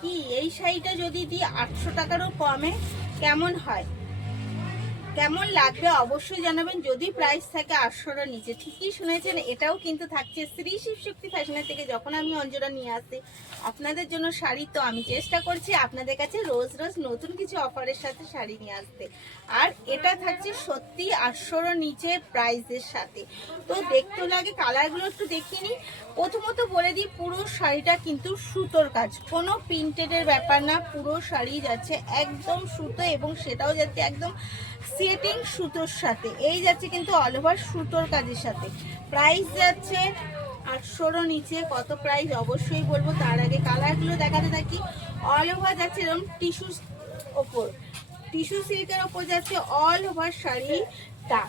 কি এই শাড়িটা যদি দিই 800 টাকারও কমে কেমন হয়, কেমন লাগবে অবশ্যই জানাবেন। যদি প্রাইস থাকে 800টার নিচে, ঠিকই শুনেছেন। এটাও কিন্তু থাকছে শ্রী শিবশক্তি ফ্যাশনের থেকে। যখন আমি অঞ্জনা নিয়ে আসি আপনাদের জন্য শাড়ি, তো আমি চেষ্টা করছি আপনাদের কাছে রোজ রোজ নতুন কিছু অফারের সাথে শাড়ি নিয়ে আসতে। আর এটা থাকছে সত্যি 800টার নিচে প্রাইসের সাথে। তো দেখতে লাগে, কালারগুলো একটু দেখিয়ে নিই। প্রথমত বলে দিই, পুরো শাড়িটা কিন্তু সুতোর কাজ, কোনো প্রিন্টেডের ব্যাপার না। পুরো শাড়ি যাচ্ছে একদম সুতো, এবং সেটাও যাচ্ছে একদম সেটিং সুতোর সাথে। এই যাচ্ছে কিন্তু অল ওভার সুতোর কাজের সাথে। প্রাইস যাচ্ছে 800টার নিচে। কত প্রাইস অবশ্যই বলবো, তার আগে কালারগুলো দেখাতে থাকি। অল ওভার যাচ্ছে এরকম টিস্যুর ওপর, টিস্যু সিল্কের ওপর যাচ্ছে অল ওভার শাড়িটা।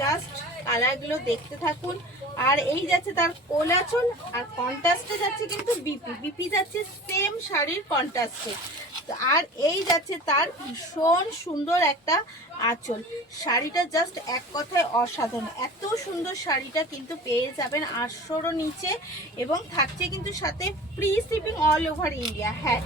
জাস্ট কালারগুলো দেখতে থাকুন। আর এই যাচ্ছে তার কোলাচল, আর কন্ট্রাস্টে যাচ্ছে কিন্তু বিপি, বিপি যাচ্ছে সেম শাড়ির কন্ট্রাস্টে। আর এই যাচ্ছে তার ভীষণ সুন্দর একটা আঁচল। শাড়িটা জাস্ট এক কথায় অসাধারণ। এত সুন্দর শাড়িটা কিন্তু পেয়ে যাবেন 800টার নিচে, এবং থাকছে কিন্তু সাথে free shipping all over India. হ্যাঁ,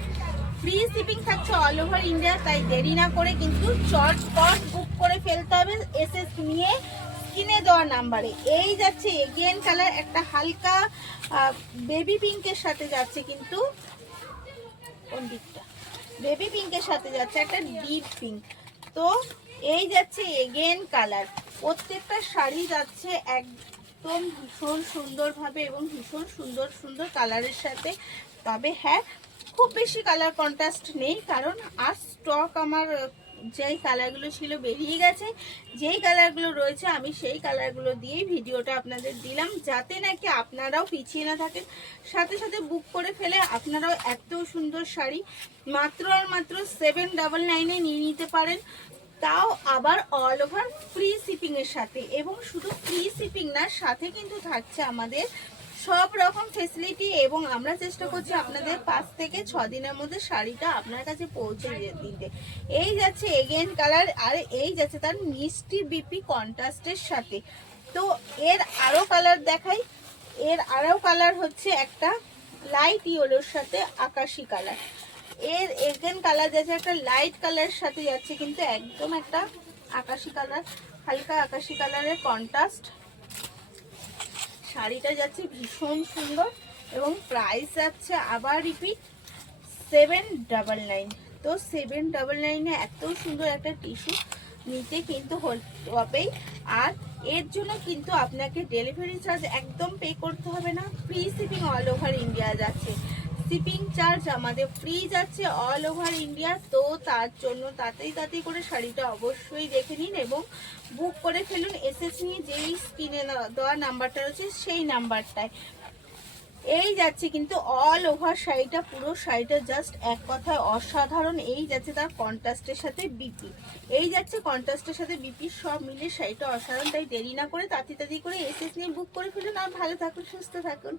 ফ্রি শিপিং থাকছে অল ওভার ইন্ডিয়া। তাই দেরি না করে কিন্তু চটপট বুক করে ফেলতে হবে এসএস নিয়ে স্ক্রিনে দেওয়া নাম্বারে। এই যাচ্ছে এগেন কালার, একটা হালকা বেবি পিঙ্কের সাথে যাচ্ছে কিন্তু, কোন দিকটা, বেবি পিঙ্কের সাথে যাচ্ছে একটা ডিপ পিঙ্ক। তো এই যাচ্ছে এগেন কালার। প্রত্যেকটা শাড়ি যাচ্ছে একদম ভীষণ সুন্দরভাবে এবং ভীষণ সুন্দর সুন্দর কালারের সাথে। তবে হ্যাঁ, খুব বেশি কালার কন্ট্রাস্ট নেই, কারণ আর স্টক আমার যেই কালারগুলো ছিল বেরিয়ে গেছে। যেই কালারগুলো রয়েছে আমি সেই কালারগুলো দিয়েই ভিডিওটা আপনাদের দিলাম, যাতে নাকি আপনারাও পিছিয়ে না থাকেন, সাথে সাথে বুক করে ফেলে আপনারাও এত সুন্দর শাড়ি মাত্র আর মাত্র 799-এ নিয়ে নিতে পারেন। তাও আবার অল ওভার ফ্রি শিপিং এর সাথে। এবং শুধু ফ্রি শিপিং না, সাথে কিন্তু থাকছে আমাদের সব রকম ফেসিলিটি, এবং আমরা চেষ্টা করছি আপনাদের 5 থেকে 6 দিনের মধ্যে শাড়িটা আপনার কাছে পৌঁছে দিতে। এই যাচ্ছে এগেন কালার, আর এই যাচ্ছে তার মিষ্টি বিপি কন্ট্রাস্টের সাথে। তো এর আরো কালার দেখাই। এর আরো কালার হচ্ছে একটা লাইট ইয়েলোর সাথে আকাশি কালার। এর এগেন কালার যাচ্ছে একটা লাইট কালারের সাথে যাচ্ছে কিন্তু একদম একটা আকাশি কালার, হালকা আকাশি কালারের কন্ট্রাস্ট। শাড়িটা যাচ্ছে ভীষণ সুন্দর, এবং প্রাইস যাচ্ছে আবার রিপিট 799। তো 799-এ এত সুন্দর একটা টিস্যু নিতে কিন্তু হবেই। আর এর জন্য কিন্তু আপনাকে ডেলিভারি চার্জ একদম পে করতে হবে না। Free shipping all over India যাচ্ছে, শিপিং চার্জ আমাদের ফ্রি যাচ্ছে অল ওভার ইন্ডিয়া। তো তার জন্য তাড়াতাড়ি করে শাড়িটা অবশ্যই দেখে নিন এবং বুক করে ফেলুন এসএস নিয়ে, যেই স্ক্রিনে দেওয়া নাম্বারটা রয়েছে সেই নাম্বারটায়। এই যাচ্ছে কিন্তু অল ওভার শাড়িটা, পুরো শাড়িটা জাস্ট এক কথায় অসাধারণ। এই যাচ্ছে তার কন্ট্রাস্টের সাথে বিপি, এই যাচ্ছে কন্ট্রাস্টের সাথে বিপি, সব মিলে শাড়িটা অসাধারণ। তাই দেরি না করে তাড়াতাড়ি করে এসএস নিয়ে বুক করে ফেলুন। আর ভালো থাকুন, সুস্থ থাকুন।